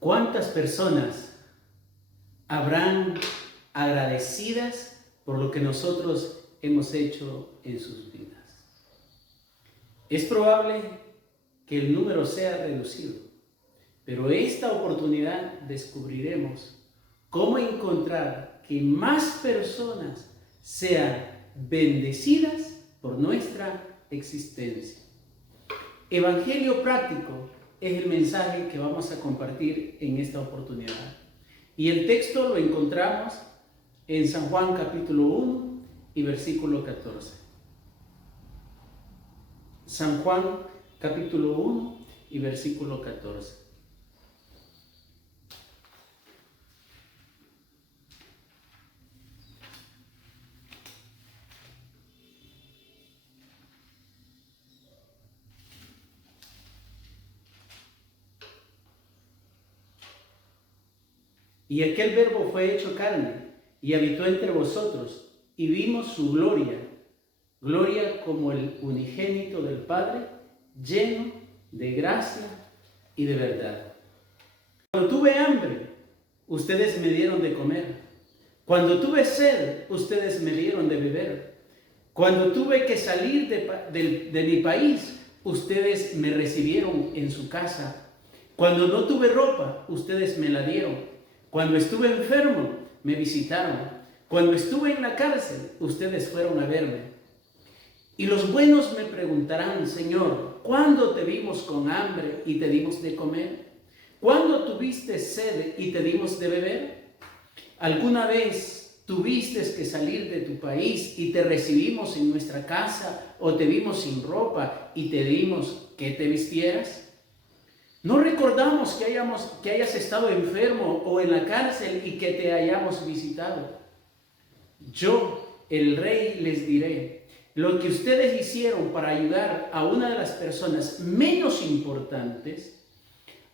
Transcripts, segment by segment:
¿Cuántas personas habrán agradecidas por lo que nosotros hemos hecho en sus vidas? Es probable que el número sea reducido, pero esta oportunidad descubriremos cómo encontrar que más personas sean bendecidas por nuestra existencia. Evangelio práctico es el mensaje que vamos a compartir en esta oportunidad. Y el texto lo encontramos en San Juan capítulo 1 y versículo 14. San Juan capítulo 1 y versículo 14. Y aquel verbo fue hecho carne y habitó entre vosotros, y vimos su gloria, gloria como el unigénito del Padre, lleno de gracia y de verdad. Cuando tuve hambre, ustedes me dieron de comer. Cuando tuve sed, ustedes me dieron de beber. Cuando tuve que salir de mi país, ustedes me recibieron en su casa. Cuando no tuve ropa, ustedes me la dieron. Cuando estuve enfermo, me visitaron. Cuando estuve en la cárcel, ustedes fueron a verme. Y los buenos me preguntarán: Señor, ¿cuándo te vimos con hambre y te dimos de comer? ¿Cuándo tuviste sed y te dimos de beber? ¿Alguna vez tuviste que salir de tu país y te recibimos en nuestra casa, o te vimos sin ropa y te dimos que te vistieras? ¿No recordamos que hayas estado enfermo o en la cárcel y que te hayamos visitado? Yo, el Rey, les diré: lo que ustedes hicieron para ayudar a una de las personas menos importantes,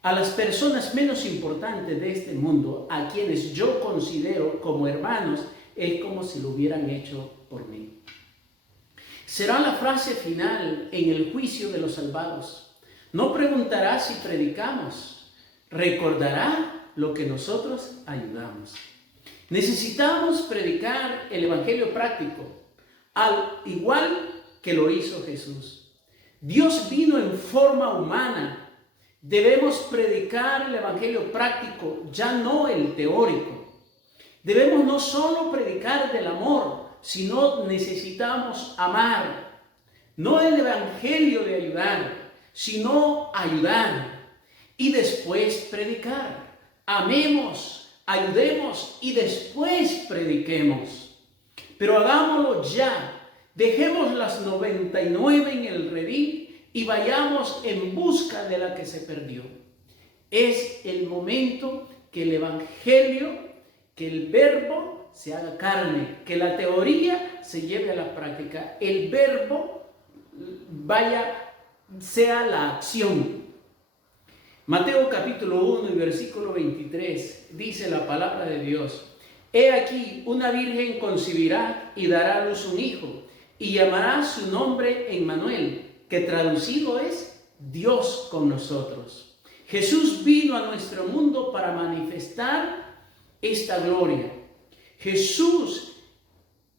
a las personas menos importantes de este mundo, a quienes yo considero como hermanos, es como si lo hubieran hecho por mí. Será la frase final en el juicio de los salvados. No preguntará si predicamos, recordará lo que nosotros ayudamos. Necesitamos predicar el Evangelio práctico, al igual que lo hizo Jesús. Dios vino en forma humana. Debemos predicar el Evangelio práctico, ya no el teórico. Debemos no solo predicar del amor, sino necesitamos amar. No el Evangelio de ayudar, sino ayudar y después predicar. Amemos, ayudemos y después prediquemos. Pero hagámoslo ya. Dejemos las 99 en el redil y vayamos en busca de la que se perdió. Es el momento que el Evangelio, que el verbo se haga carne, que la teoría se lleve a la práctica, el verbo sea la acción. Mateo capítulo 1 y versículo 23 dice la palabra de Dios: He aquí, una virgen concebirá y dará a luz un hijo, y llamará su nombre Emmanuel, que traducido es Dios con nosotros. Jesús vino a nuestro mundo para manifestar esta gloria. Jesús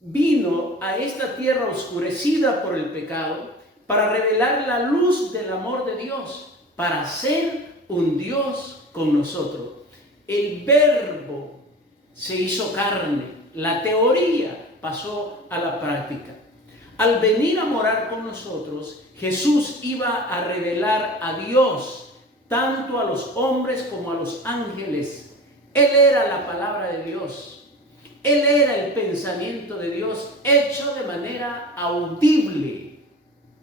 vino a esta tierra oscurecida por el pecado para revelar la luz del amor de Dios, para ser un Dios con nosotros. El verbo se hizo carne, la teoría pasó a la práctica. Al venir a morar con nosotros, Jesús iba a revelar a Dios, tanto a los hombres como a los ángeles. Él era la palabra de Dios. Él era el pensamiento de Dios hecho de manera audible.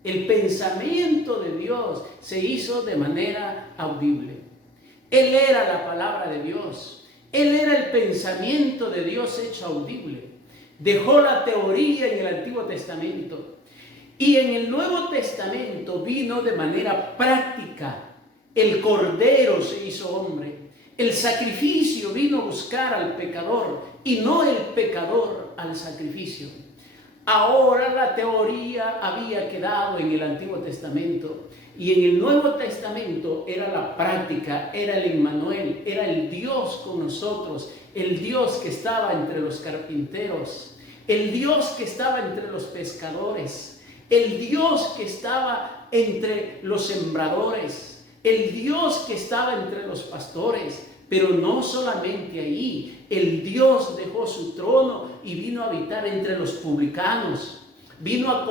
El pensamiento de Dios se hizo de manera audible. Él era la palabra de Dios. Él era el pensamiento de Dios hecho audible. Dejó la teoría en el Antiguo Testamento y en el Nuevo Testamento vino de manera práctica. El Cordero se hizo hombre. El sacrificio vino a buscar al pecador y no el pecador al sacrificio. Ahora la teoría había quedado en el Antiguo Testamento. Y en el Nuevo Testamento era la práctica, era el Emmanuel, era el Dios con nosotros, el Dios que estaba entre los carpinteros, el Dios que estaba entre los pescadores, el Dios que estaba entre los sembradores, el Dios que estaba entre los pastores. Pero no solamente ahí, el Dios dejó su trono y vino a habitar entre los publicanos. Vino a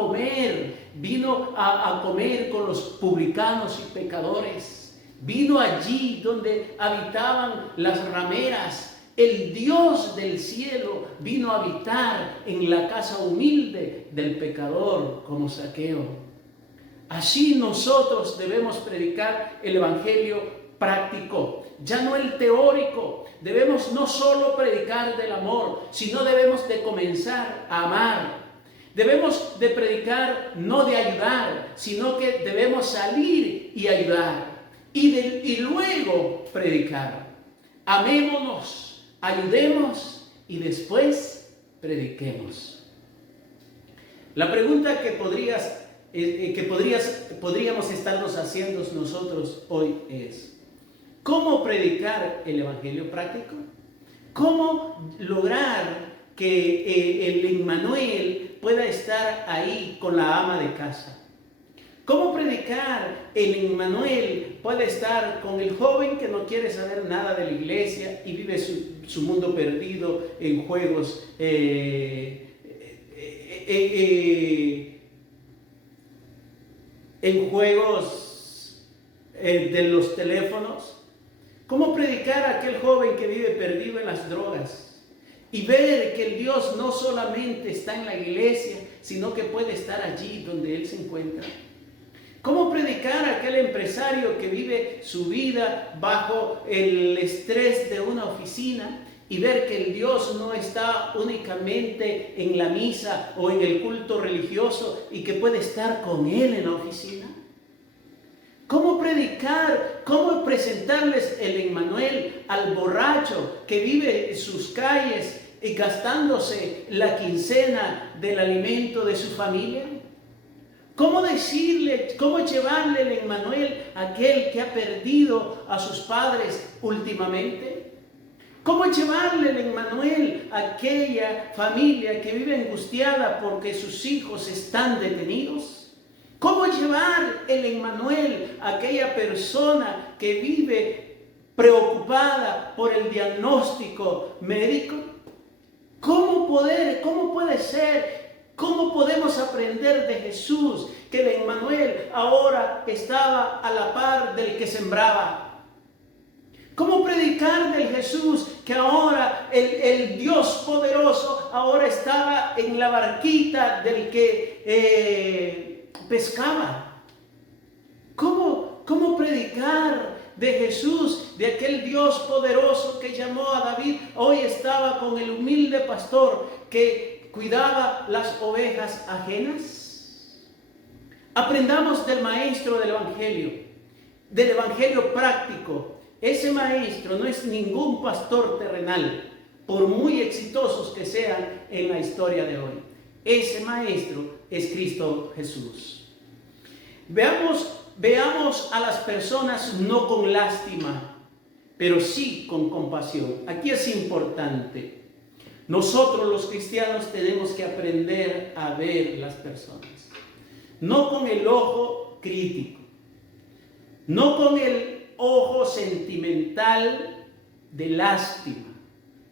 comer con los publicanos y pecadores. Vino allí donde habitaban las rameras. El Dios del cielo vino a habitar en la casa humilde del pecador como Zaqueo. Así nosotros debemos predicar el evangelio práctico, ya no el teórico. Debemos no solo predicar del amor, sino debemos de comenzar a amar. Debemos de predicar no de ayudar, sino que debemos salir y ayudar. Y luego predicar. Amémonos, ayudemos y después prediquemos. La pregunta que podríamos estarnos haciendo nosotros hoy es: ¿cómo predicar el evangelio práctico? ¿Cómo lograr que el Emmanuel pueda estar ahí con la ama de casa? ¿Cómo predicar el Emmanuel puede estar con el joven que no quiere saber nada de la iglesia y vive su mundo perdido en juegos de los teléfonos? ¿Cómo predicar a aquel joven que vive perdido en las drogas y ver que el Dios no solamente está en la iglesia, sino que puede estar allí donde él se encuentra? ¿Cómo predicar a aquel empresario que vive su vida bajo el estrés de una oficina y ver que el Dios no está únicamente en la misa o en el culto religioso y que puede estar con él en la oficina? ¿Cómo predicar, cómo presentarles el Emmanuel al borracho que vive en sus calles y gastándose la quincena del alimento de su familia? ¿Cómo decirle, cómo llevarle el Emmanuel a aquel que ha perdido a sus padres últimamente? ¿Cómo llevarle el Emmanuel a aquella familia que vive angustiada porque sus hijos están detenidos? ¿Cómo llevar el Emmanuel a aquella persona que vive preocupada por el diagnóstico médico? ¿Cómo puede ser? ¿Cómo podemos aprender de Jesús que el Emmanuel ahora estaba a la par del que sembraba? ¿Cómo predicar del Jesús que ahora el Dios poderoso ahora estaba en la barquita del que pescaba? ¿Cómo predicar de Jesús, de aquel Dios poderoso que llamó a David? Hoy estaba con el humilde pastor que cuidaba las ovejas ajenas. Aprendamos del maestro del evangelio práctico. Ese maestro no es ningún pastor terrenal, por muy exitosos que sean en la historia de hoy. Ese maestro es Cristo Jesús. Veamos a las personas no con lástima, pero sí con compasión. Aquí es importante. Nosotros los cristianos tenemos que aprender a ver las personas, no con el ojo crítico, no con el ojo sentimental de lástima.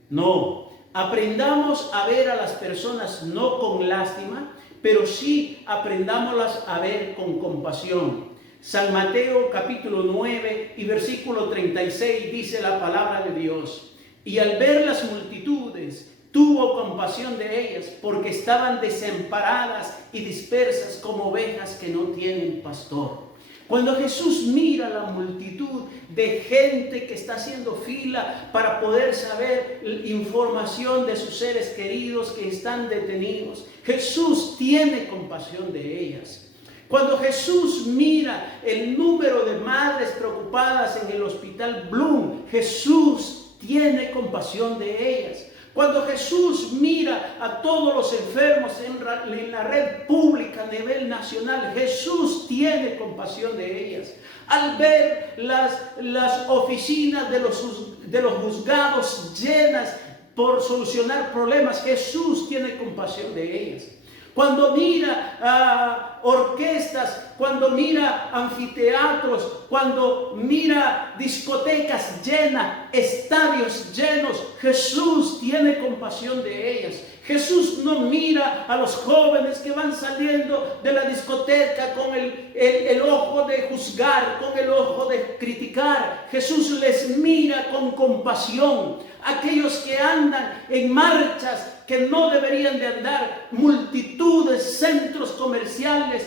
No, aprendamos a ver a las personas no con lástima, pero sí aprendámoslas a ver con compasión. San Mateo capítulo 9 y versículo 36 dice la palabra de Dios: y al ver las multitudes, tuvo compasión de ellas, porque estaban desamparadas y dispersas como ovejas que no tienen pastor. Cuando Jesús mira la multitud de gente que está haciendo fila para poder saber información de sus seres queridos que están detenidos, Jesús tiene compasión de ellas. Cuando Jesús mira el número de madres preocupadas en el hospital Bloom, Jesús tiene compasión de ellas. Cuando Jesús mira a todos los enfermos en la red pública a nivel nacional, Jesús tiene compasión de ellas. Al ver las oficinas de los juzgados llenas por solucionar problemas, Jesús tiene compasión de ellas. Cuando mira orquestas, cuando mira anfiteatros, cuando mira discotecas llenas, estadios llenos, Jesús tiene compasión de ellas. Jesús no mira a los jóvenes que van saliendo de la discoteca con el ojo de juzgar, con el ojo de criticar. Jesús les mira con compasión. Aquellos que andan en marchas que no deberían de andar, multitudes, centros comerciales,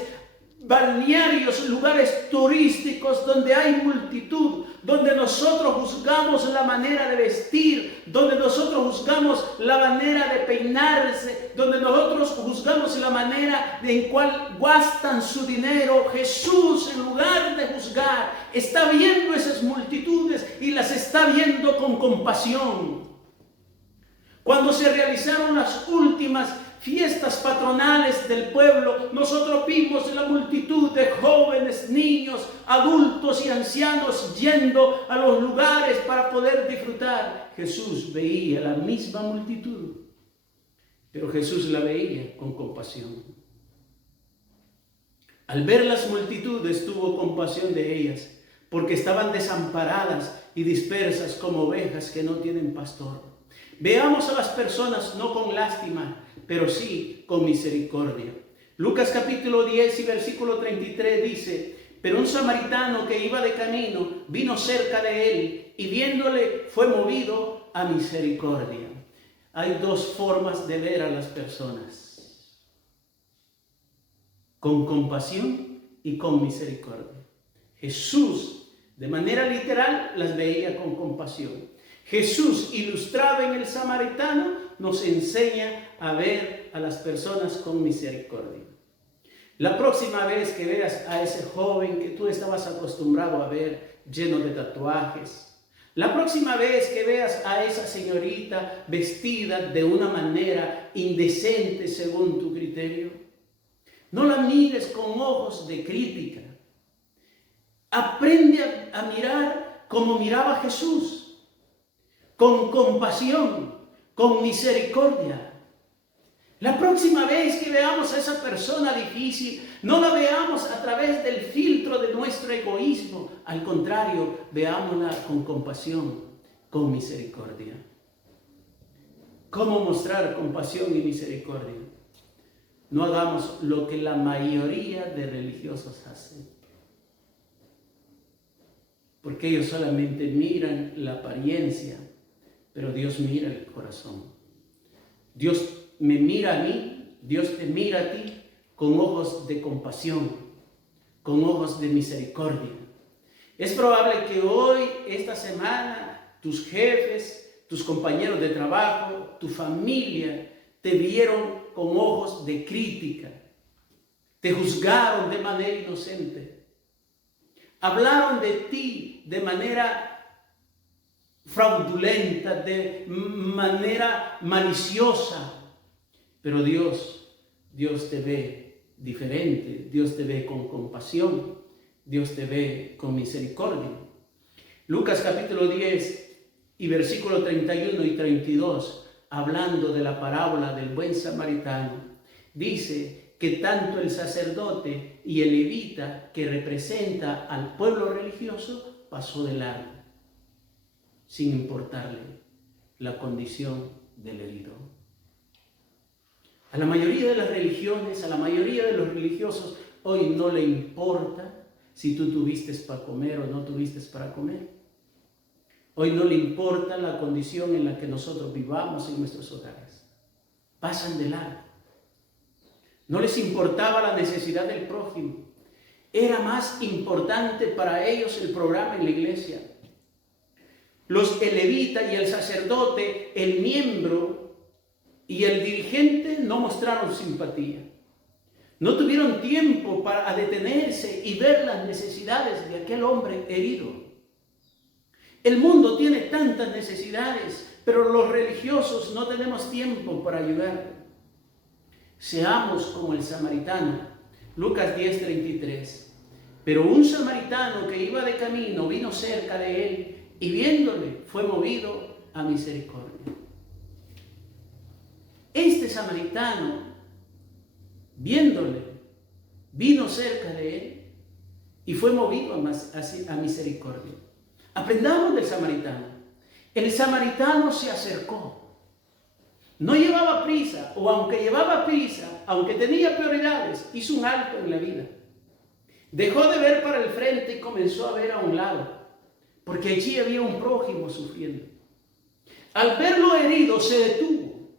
balnearios, lugares turísticos donde hay multitud, donde nosotros juzgamos la manera de vestir, donde nosotros juzgamos la manera de peinarse, donde nosotros juzgamos la manera en cual gastan su dinero. Jesús, en lugar de juzgar, está viendo esas multitudes y las está viendo con compasión. Cuando se realizaron las últimas fiestas patronales del pueblo, nosotros vimos la multitud de jóvenes, niños, adultos y ancianos yendo a los lugares para poder disfrutar. Jesús veía la misma multitud, pero Jesús la veía con compasión. Al ver las multitudes tuvo compasión de ellas, porque estaban desamparadas y dispersas como ovejas que no tienen pastor. Veamos a las personas no con lástima, pero sí con misericordia. Lucas capítulo 10 y versículo 33 dice: pero un samaritano que iba de camino vino cerca de él y viéndole fue movido a misericordia. Hay dos formas de ver a las personas: con compasión y con misericordia. Jesús, de manera literal, las veía con compasión. Jesús, ilustrado en el samaritano, nos enseña a ver a las personas con misericordia. La próxima vez que veas a ese joven que tú estabas acostumbrado a ver lleno de tatuajes, la próxima vez que veas a esa señorita vestida de una manera indecente según tu criterio, no la mires con ojos de crítica. Aprende a mirar como miraba Jesús, con compasión, con misericordia. La próxima vez que veamos a esa persona difícil, no la veamos a través del filtro de nuestro egoísmo. Al contrario, veámosla con compasión, con misericordia. ¿Cómo mostrar compasión y misericordia? No hagamos lo que la mayoría de religiosos hacen, porque ellos solamente miran la apariencia, pero Dios mira el corazón. Dios me mira a mí, Dios te mira a ti con ojos de compasión, con ojos de misericordia. Es probable que hoy, esta semana, tus jefes, tus compañeros de trabajo, tu familia, te vieron con ojos de crítica, te juzgaron de manera inocente, hablaron de ti de manera fraudulenta, de manera maliciosa, pero Dios te ve diferente, Dios te ve con compasión, Dios te ve con misericordia. Lucas capítulo 10 y versículo 31 y 32, hablando de la parábola del buen samaritano, dice que tanto el sacerdote y el levita, que representa al pueblo religioso, pasó de largo, sin importarle la condición del herido. A la mayoría de las religiones, a la mayoría de los religiosos, hoy no le importa si tú tuviste para comer o no tuviste para comer. Hoy no le importa la condición en la que nosotros vivamos en nuestros hogares. Pasan de largo. No les importaba la necesidad del prójimo. Era más importante para ellos el programa en la iglesia. El levita y el sacerdote, el miembro y el dirigente no mostraron simpatía. No tuvieron tiempo para detenerse y ver las necesidades de aquel hombre herido. El mundo tiene tantas necesidades, pero los religiosos no tenemos tiempo para ayudar. Seamos como el samaritano. Lucas 10:33. Pero un samaritano que iba de camino vino cerca de él y viéndole fue movido a misericordia. Este samaritano, viéndole, vino cerca de él y fue movido a misericordia. Aprendamos del samaritano. El samaritano se acercó. No llevaba prisa, o aunque llevaba prisa, aunque tenía prioridades, hizo un alto en la vida. Dejó de ver para el frente y comenzó a ver a un lado, porque allí había un prójimo sufriendo. Al verlo herido, se detuvo.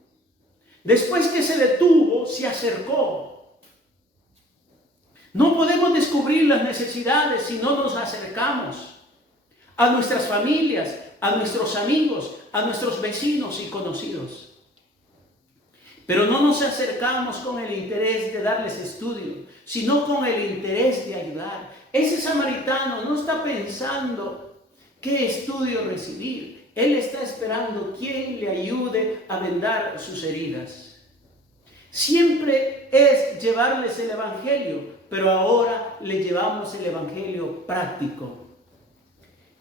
Después que se detuvo, se acercó. No podemos descubrir las necesidades si no nos acercamos a nuestras familias, a nuestros amigos, a nuestros vecinos y conocidos. Pero no nos acercamos con el interés de darles estudio, sino con el interés de ayudar. Ese samaritano no está pensando qué estudio recibir. Él está esperando quien le ayude a vendar sus heridas. Siempre es llevarles el evangelio, pero ahora le llevamos el evangelio práctico.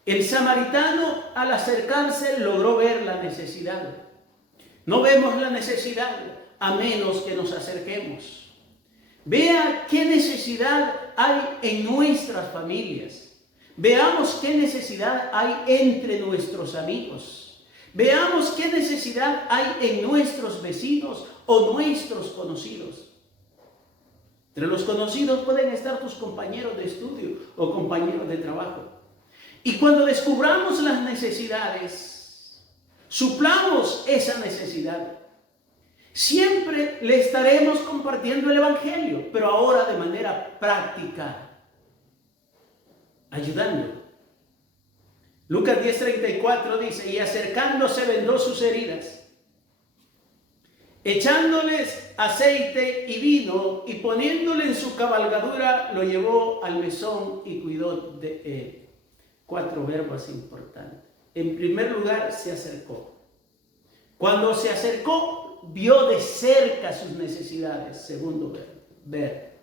El samaritano, al acercarse, logró ver la necesidad. No vemos la necesidad a menos que nos acerquemos. Vea qué necesidad hay en nuestras familias. Veamos qué necesidad hay entre nuestros amigos. Veamos qué necesidad hay en nuestros vecinos o nuestros conocidos. Entre los conocidos pueden estar tus compañeros de estudio o compañeros de trabajo. Y cuando descubramos las necesidades, suplamos esa necesidad. Siempre le estaremos compartiendo el evangelio, pero ahora de manera práctica, ayudando. Lucas 10:34 dice: y acercándose vendó sus heridas, echándoles aceite y vino, y poniéndole en su cabalgadura, lo llevó al mesón y cuidó de él. 4 verbos importantes. En primer lugar, se acercó. Cuando se acercó, vio de cerca sus necesidades. Segundo verbo, ver.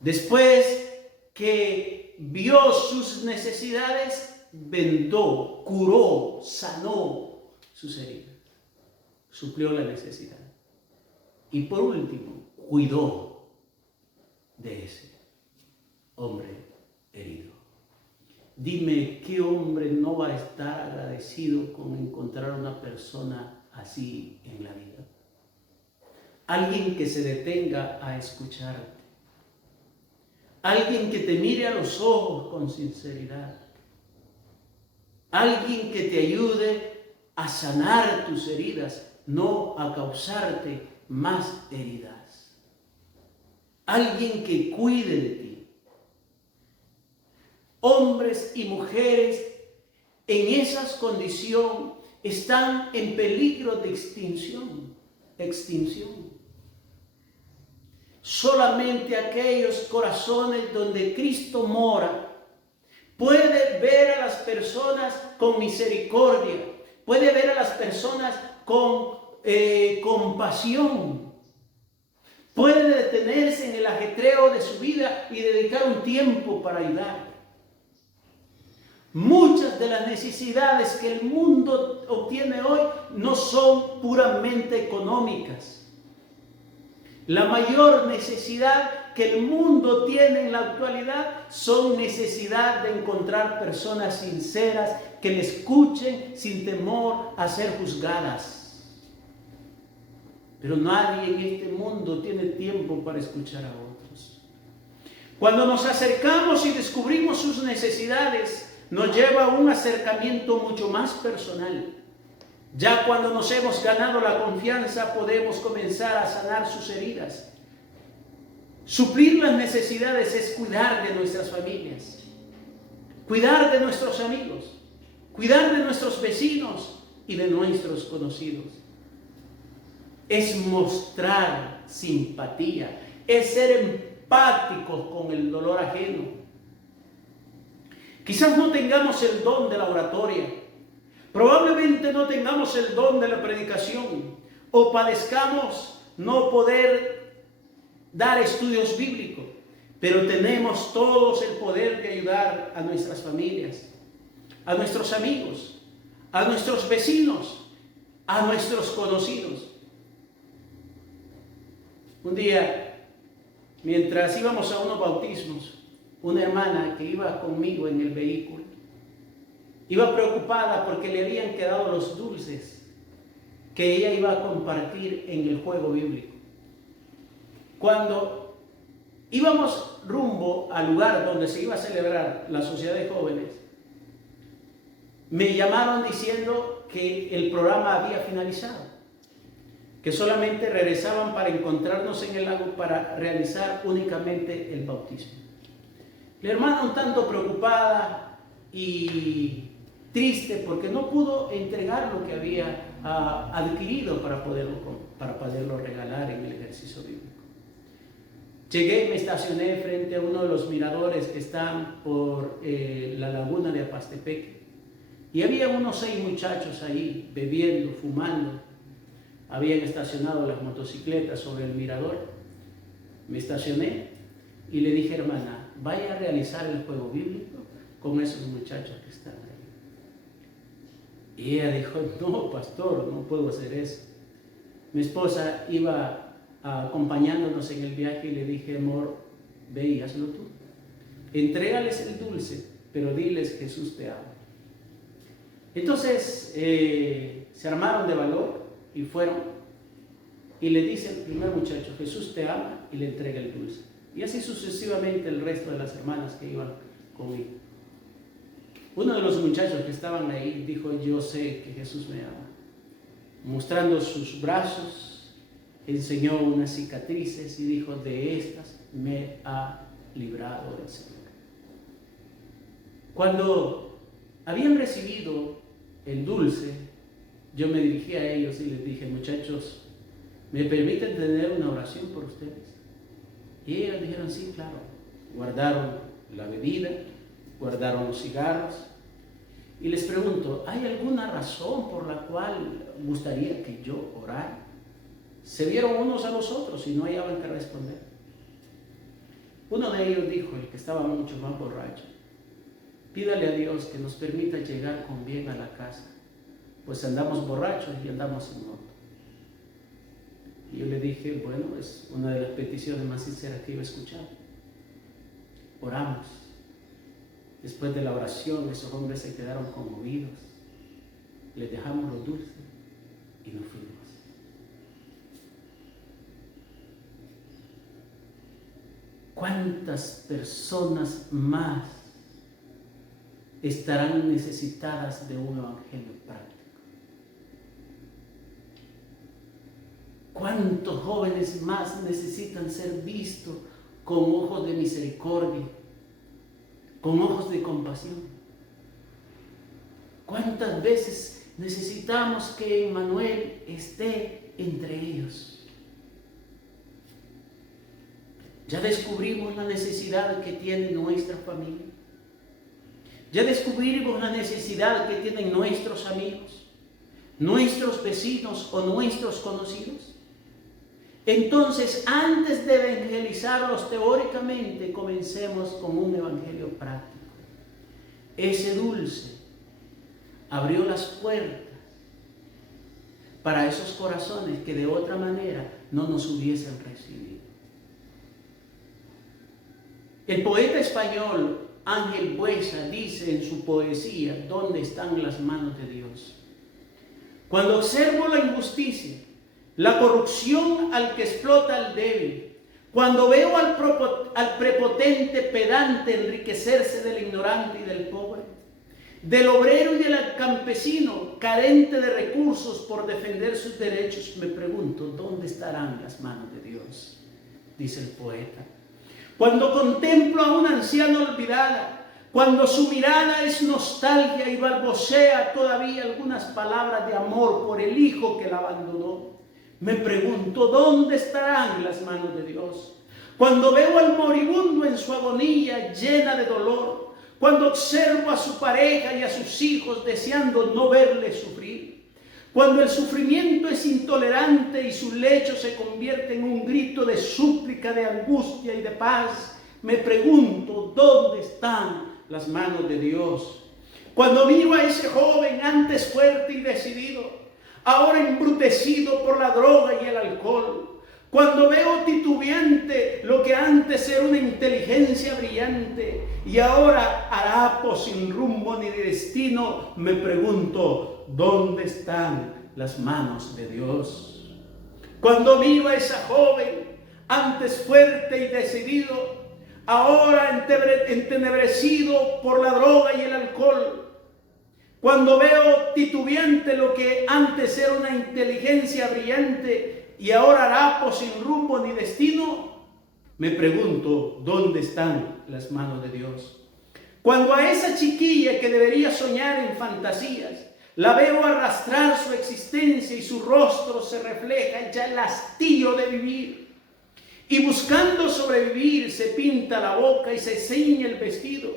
Después que vio sus necesidades, vendó, curó, sanó sus heridas. Suplió la necesidad. Y por último, cuidó de ese hombre herido. Dime, ¿qué hombre no va a estar agradecido con encontrar una persona así en la vida? Alguien que se detenga a escucharte. Alguien que te mire a los ojos con sinceridad. Alguien que te ayude a sanar tus heridas, no a causarte más heridas. Alguien que cuide de ti. Hombres y mujeres en esas condiciones están en peligro de extinción. Solamente aquellos corazones donde Cristo mora puede ver a las personas con misericordia, puede ver a las personas con compasión, puede detenerse en el ajetreo de su vida y dedicar un tiempo para ayudar. Muchas de las necesidades que el mundo obtiene hoy no son puramente económicas. La mayor necesidad que el mundo tiene en la actualidad son necesidad de encontrar personas sinceras que le escuchen sin temor a ser juzgadas. Pero nadie en este mundo tiene tiempo para escuchar a otros. Cuando nos acercamos y descubrimos sus necesidades, nos lleva a un acercamiento mucho más personal. Ya cuando nos hemos ganado la confianza, podemos comenzar a sanar sus heridas. Suplir las necesidades es cuidar de nuestras familias, cuidar de nuestros amigos, cuidar de nuestros vecinos y de nuestros conocidos. Es mostrar simpatía, es ser empáticos con el dolor ajeno. Quizás no tengamos el don de la oratoria, Probablemente no tengamos el don de la predicación o padezcamos no poder dar estudios bíblicos, pero tenemos todos el poder de ayudar a nuestras familias, a nuestros amigos, a nuestros vecinos, a nuestros conocidos. Un día, mientras íbamos a unos bautismos, una hermana que iba conmigo en el vehículo, iba preocupada porque le habían quedado los dulces que ella iba a compartir en el juego bíblico. Cuando íbamos rumbo al lugar donde se iba a celebrar la sociedad de jóvenes, me llamaron diciendo que el programa había finalizado, que solamente regresaban para encontrarnos en el lago para realizar únicamente el bautismo. La hermana un tanto preocupada y triste porque no pudo entregar lo que había adquirido para poderlo regalar en el ejercicio bíblico. Llegué y me estacioné frente a uno de los miradores que están por la laguna de Apastepeque. Y había unos 6 muchachos ahí bebiendo, fumando. Habían estacionado las motocicletas sobre el mirador. Me estacioné y le dije, hermana, vaya a realizar el juego bíblico con esos muchachos que están ahí. Y ella dijo, no, pastor, no puedo hacer eso. Mi esposa iba acompañándonos en el viaje y le dije, amor, ve y hazlo tú. Entrégales el dulce, pero diles, Jesús te ama. Entonces se armaron de valor y fueron y le dice al primer muchacho, Jesús te ama, y le entrega el dulce. Y así sucesivamente el resto de las hermanas que iban conmigo. Uno de los muchachos que estaban ahí dijo, yo sé que Jesús me ama. Mostrando sus brazos, enseñó unas cicatrices y dijo, de estas me ha librado el Señor. Cuando habían recibido el dulce, yo me dirigí a ellos y les dije, muchachos, ¿me permiten tener una oración por ustedes? Y ellos dijeron, sí, claro. Guardaron la bebida, guardaron los cigarros. Y les pregunto, ¿hay alguna razón por la cual gustaría que yo orara? Se vieron unos a los otros y no hallaban que responder. Uno de ellos dijo, el que estaba mucho más borracho, pídale a Dios que nos permita llegar con bien a la casa, pues andamos borrachos y andamos en moto. Y yo le dije, bueno, es una de las peticiones más sinceras que iba a escuchar. Oramos. Después de la oración, esos hombres se quedaron conmovidos. Les dejamos los dulces y nos fuimos. ¿Cuántas personas más estarán necesitadas de un evangelio práctico? ¿Cuántos jóvenes más necesitan ser vistos con ojos de misericordia, con ojos de compasión? ¿Cuántas veces necesitamos que Emmanuel esté entre ellos? Ya descubrimos la necesidad que tiene nuestra familia. Ya descubrimos la necesidad que tienen nuestros amigos, nuestros vecinos o nuestros conocidos. Entonces, antes de evangelizarlos teóricamente, comencemos con un evangelio práctico. Ese dulce abrió las puertas para esos corazones que de otra manera no nos hubiesen recibido. El poeta español Ángel Buesa dice en su poesía, ¿dónde están las manos de Dios? Cuando observo la injusticia, la corrupción al que explota al débil, cuando veo al prepotente pedante enriquecerse del ignorante y del pobre, del obrero y del campesino carente de recursos por defender sus derechos, me pregunto, ¿dónde estarán las manos de Dios? Dice el poeta. Cuando contemplo a una anciana olvidada, cuando su mirada es nostalgia y balbucea todavía algunas palabras de amor por el hijo que la abandonó, me pregunto, ¿dónde estarán las manos de Dios? Cuando veo al moribundo en su agonía llena de dolor, cuando observo a su pareja y a sus hijos deseando no verles sufrir, cuando el sufrimiento es intolerante y su lecho se convierte en un grito de súplica, de angustia y de paz, me pregunto, ¿dónde están las manos de Dios? Cuando miro a ese joven antes fuerte y decidido, ahora embrutecido por la droga y el alcohol, cuando veo titubeante lo que antes era una inteligencia brillante y ahora harapo sin rumbo ni destino, me pregunto, ¿dónde están las manos de Dios? Cuando miro a esa joven antes fuerte y decidido, ahora entenebrecido por la droga y el alcohol, cuando veo titubeante lo que antes era una inteligencia brillante y ahora harapo sin rumbo ni destino, me pregunto, ¿dónde están las manos de Dios? Cuando a esa chiquilla que debería soñar en fantasías, la veo arrastrar su existencia y su rostro se refleja ya el hastío de vivir, y buscando sobrevivir se pinta la boca y se ciñe el vestido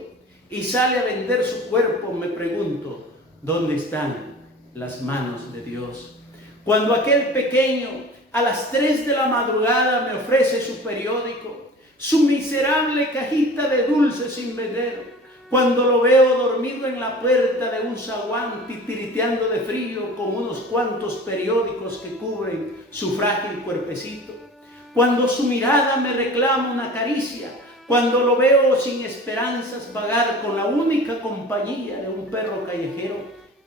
y sale a vender su cuerpo, me pregunto, ¿dónde están las manos de Dios? Cuando aquel pequeño a las 3 de la madrugada me ofrece su periódico, su miserable cajita de dulces sin vender, cuando lo veo dormido en la puerta de un zaguán titiriteando de frío con unos cuantos periódicos que cubren su frágil cuerpecito, cuando su mirada me reclama una caricia, cuando lo veo sin esperanzas vagar con la única compañía de un perro callejero,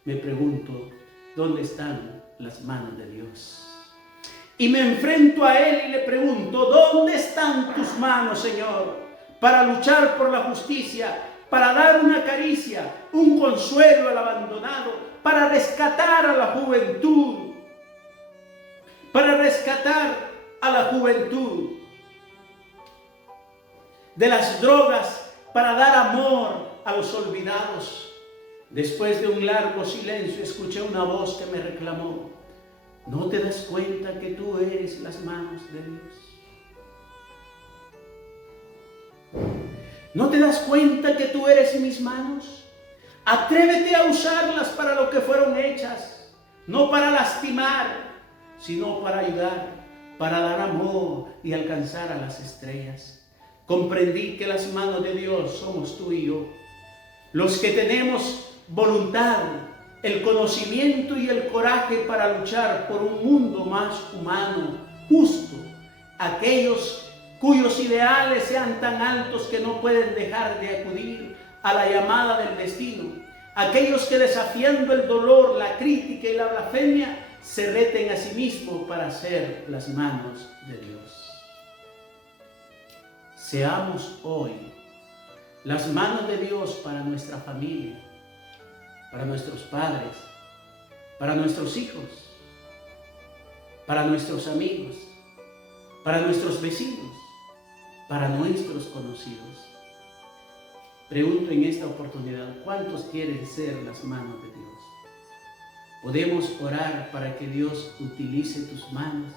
me pregunto, ¿dónde están las manos de Dios? Y me enfrento a Él y le pregunto, ¿dónde están tus manos, Señor, para luchar por la justicia, para dar una caricia, un consuelo al abandonado, para rescatar a la juventud, para rescatar a la juventud de las drogas, para dar amor a los olvidados? Después de un largo silencio escuché una voz que me reclamó, ¿no te das cuenta que tú eres las manos de Dios? ¿No te das cuenta que tú eres mis manos? Atrévete a usarlas para lo que fueron hechas, no para lastimar, sino para ayudar, para dar amor y alcanzar a las estrellas. Comprendí que las manos de Dios somos tú y yo, los que tenemos voluntad, el conocimiento y el coraje para luchar por un mundo más humano, justo, aquellos cuyos ideales sean tan altos que no pueden dejar de acudir a la llamada del destino, aquellos que desafiando el dolor, la crítica y la blasfemia, se reten a sí mismos para ser las manos de Dios. Seamos hoy las manos de Dios para nuestra familia, para nuestros padres, para nuestros hijos, para nuestros amigos, para nuestros vecinos, para nuestros conocidos. Pregunto en esta oportunidad, ¿cuántos quieren ser las manos de Dios? Podemos orar para que Dios utilice tus manos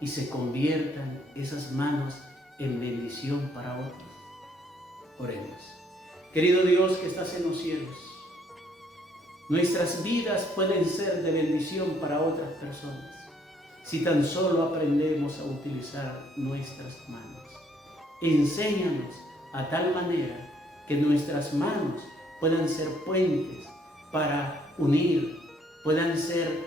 y se conviertan esas manos en bendición para otros. Oremos. Querido Dios que estás en los cielos, nuestras vidas pueden ser de bendición para otras personas si tan solo aprendemos a utilizar nuestras manos. Enséñanos a tal manera que nuestras manos puedan ser puentes para unir, puedan ser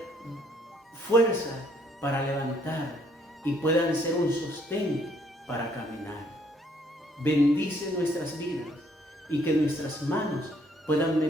fuerza para levantar y puedan ser un sostén para caminar. Bendice nuestras vidas y que nuestras manos puedan